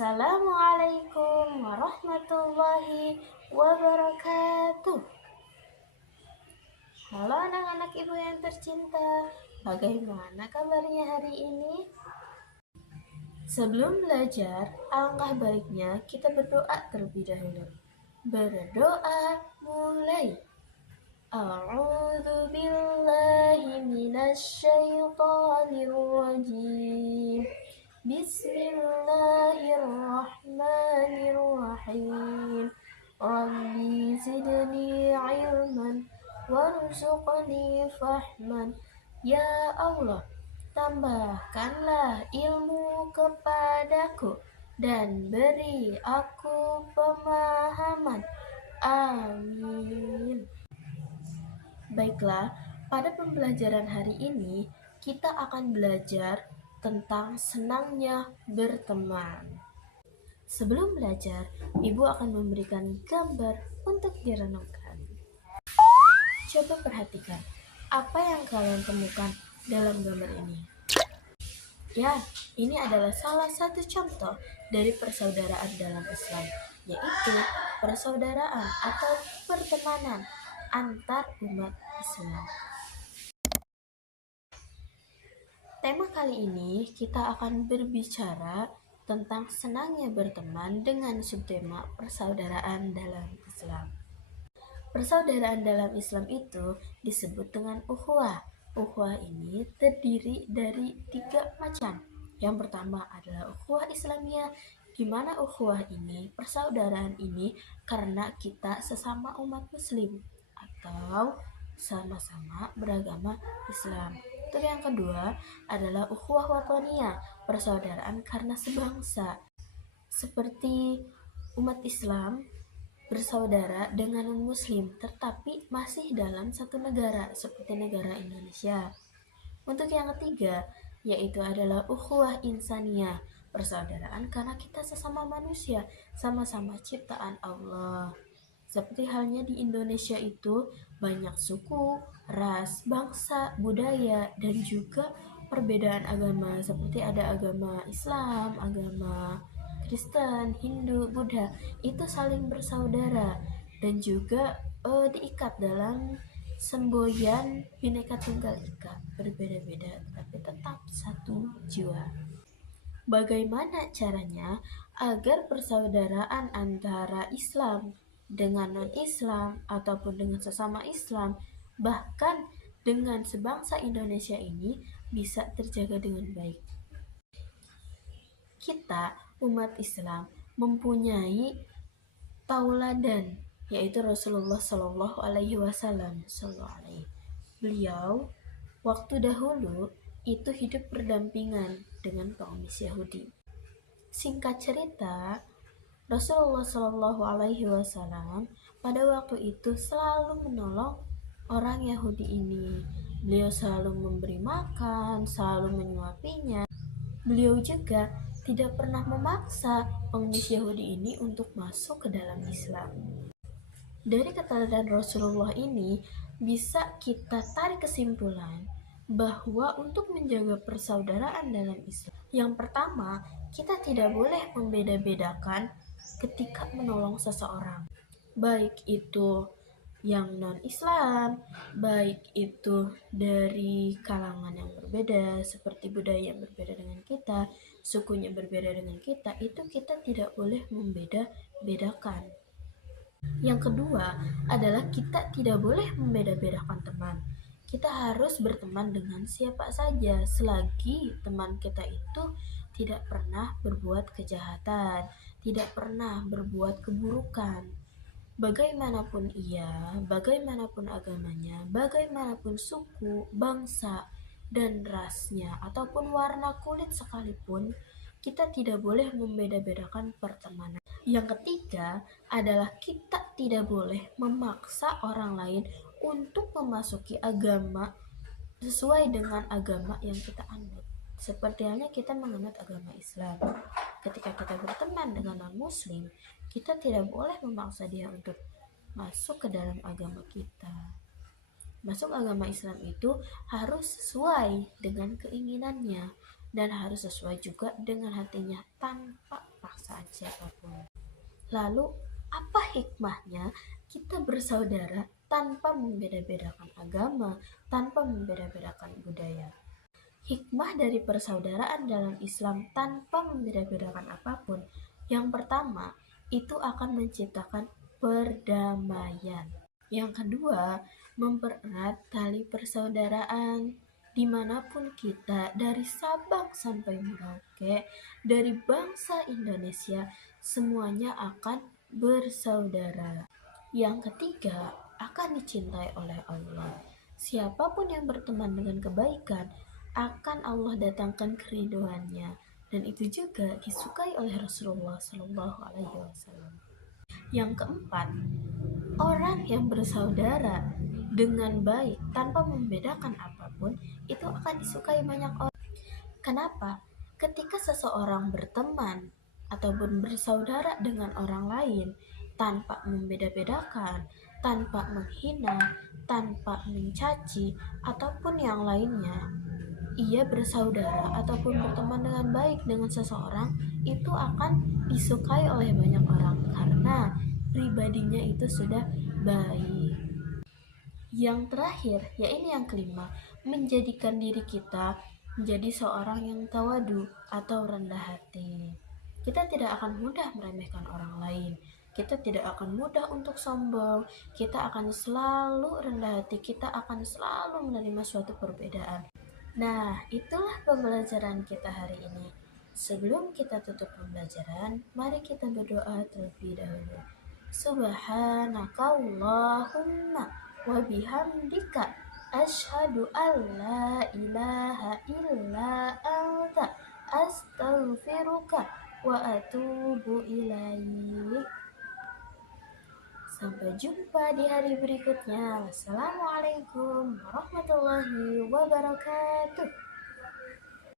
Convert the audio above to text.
Assalamualaikum warahmatullahi wabarakatuh. Halo anak-anak ibu yang tercinta, bagaimana kabarnya hari ini? Sebelum belajar, alangkah baiknya kita berdoa terlebih dahulu. Berdoa mulai. A'udzu billahi minasy syaithanir rajim. Bismillahirrahmanirrahim. Rabbi zidni ilman warzuqni fahman. Ya Allah, tambahkanlah ilmu kepadaku dan beri aku pemahaman. Amin. Baiklah, pada pembelajaran hari ini kita akan belajar tentang senangnya berteman. Sebelum belajar, Ibu akan memberikan gambar untuk direnungkan. Coba perhatikan, apa yang kalian temukan dalam gambar ini? Ya, ini adalah salah satu contoh dari persaudaraan dalam Islam, yaitu persaudaraan atau pertemanan antar umat Islam. Tema kali ini kita akan berbicara tentang senangnya berteman dengan subtema persaudaraan dalam Islam. Persaudaraan dalam Islam itu disebut dengan ukhuwah. Ukhuwah ini terdiri dari 3 macam. Yang pertama adalah ukhuwah Islamiyah, di mana ukhuwah ini, persaudaraan ini karena kita sesama umat muslim atau sama-sama beragama Islam. Untuk yang kedua adalah ukhuwah wataniyah, persaudaraan karena sebangsa. Seperti umat Islam bersaudara dengan non-muslim tetapi masih dalam satu negara seperti negara Indonesia. Untuk yang ketiga yaitu adalah ukhuwah insaniyah, persaudaraan karena kita sesama manusia, sama-sama ciptaan Allah. Seperti halnya di Indonesia itu banyak suku, ras, bangsa, budaya, dan juga perbedaan agama. Seperti ada agama Islam, agama Kristen, Hindu, Buddha. Itu saling bersaudara dan juga diikat dalam semboyan Bhinneka Tunggal Ika. Berbeda-beda tapi tetap satu jiwa. Bagaimana caranya agar persaudaraan antara Islam dengan non-Islam ataupun dengan sesama Islam, bahkan dengan sebangsa Indonesia ini bisa terjaga dengan baik? Kita, umat Islam, mempunyai tauladan, yaitu Rasulullah Shallallahu Alaihi Wasallam. Beliau waktu dahulu itu hidup berdampingan dengan kaum Yahudi. Singkat cerita, Rasulullah Shallallahu Alaihi Wasallam pada waktu itu selalu menolong orang Yahudi ini. Beliau selalu memberi makan, selalu menyuapinya. Beliau juga tidak pernah memaksa pengemis Yahudi ini untuk masuk ke dalam Islam. Dari keteladanan Rasulullah ini bisa kita tarik kesimpulan bahwa untuk menjaga persaudaraan dalam Islam, yang pertama, kita tidak boleh membeda-bedakan ketika menolong seseorang, baik itu yang non-Islam, baik itu dari kalangan yang berbeda, seperti budaya yang berbeda dengan kita, sukunya berbeda dengan kita, itu kita tidak boleh membeda-bedakan. Yang kedua adalah kita tidak boleh membeda-bedakan teman. Kita harus berteman dengan siapa saja selagi teman kita itu tidak pernah berbuat kejahatan, tidak pernah berbuat keburukan. Bagaimanapun ia, bagaimanapun agamanya, bagaimanapun suku, bangsa, dan rasnya, ataupun warna kulit sekalipun, kita tidak boleh membeda-bedakan pertemanan. Yang ketiga adalah kita tidak boleh memaksa orang lain untuk memasuki agama sesuai dengan agama yang kita anut. Seperti halnya kita menganut agama Islam. Ketika kita berteman dengan non-muslim, kita tidak boleh memaksa dia untuk masuk ke dalam agama kita. Masuk agama Islam itu harus sesuai dengan keinginannya, dan harus sesuai juga dengan hatinya tanpa paksaan siapapun. Lalu, apa hikmahnya kita bersaudara tanpa membeda-bedakan agama, tanpa membeda-bedakan budaya? Hikmah dari persaudaraan dalam Islam tanpa membeda-bedakan apapun, yang pertama, itu akan menciptakan perdamaian. Yang kedua, mempererat tali persaudaraan. Dimanapun kita, dari Sabang sampai Merauke, dari bangsa Indonesia, semuanya akan bersaudara. Yang ketiga, akan dicintai oleh Allah. Siapapun yang berteman dengan kebaikan, akan Allah datangkan keriduannya, dan itu juga disukai oleh Rasulullah Shallallahu Alaihi Wasallam. Yang keempat, orang yang bersaudara dengan baik tanpa membedakan apapun itu akan disukai banyak orang. Kenapa? Ketika seseorang berteman ataupun bersaudara dengan orang lain tanpa membeda-bedakan, tanpa menghina, tanpa mencaci, ataupun yang lainnya, ia bersaudara ataupun berteman dengan baik dengan seseorang, itu akan disukai oleh banyak orang karena pribadinya itu sudah baik. Yang terakhir, yaitu yang kelima, menjadikan diri kita menjadi seorang yang tawadu atau rendah hati. Kita tidak akan mudah meremehkan orang lain. Kita tidak akan mudah untuk sombong. Kita akan selalu rendah hati. Kita akan selalu menerima suatu perbedaan. Nah, itulah pembelajaran kita hari ini. Sebelum kita tutup pembelajaran, mari kita berdoa terlebih dahulu. Subhanakallahumma wa bihamdika asyhadu an la ilaha illa anta astaghfiruka wa atubu ilaik. Sampai jumpa di hari berikutnya. Wassalamualaikum warahmatullahi wabarakatuh.